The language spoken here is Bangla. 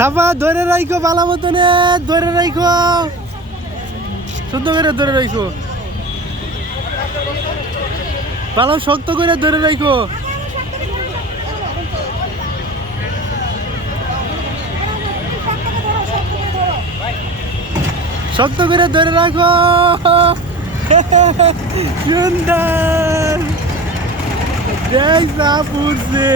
সাফা ধরে রাখো ভালো মতনে ধরে রাখো সুন্দর করে ধরে রাখো ভালো শক্ত করে ধরে রাখো শক্ত করে ধরে রাখো সুন্দর দেখ সাপ উঠছে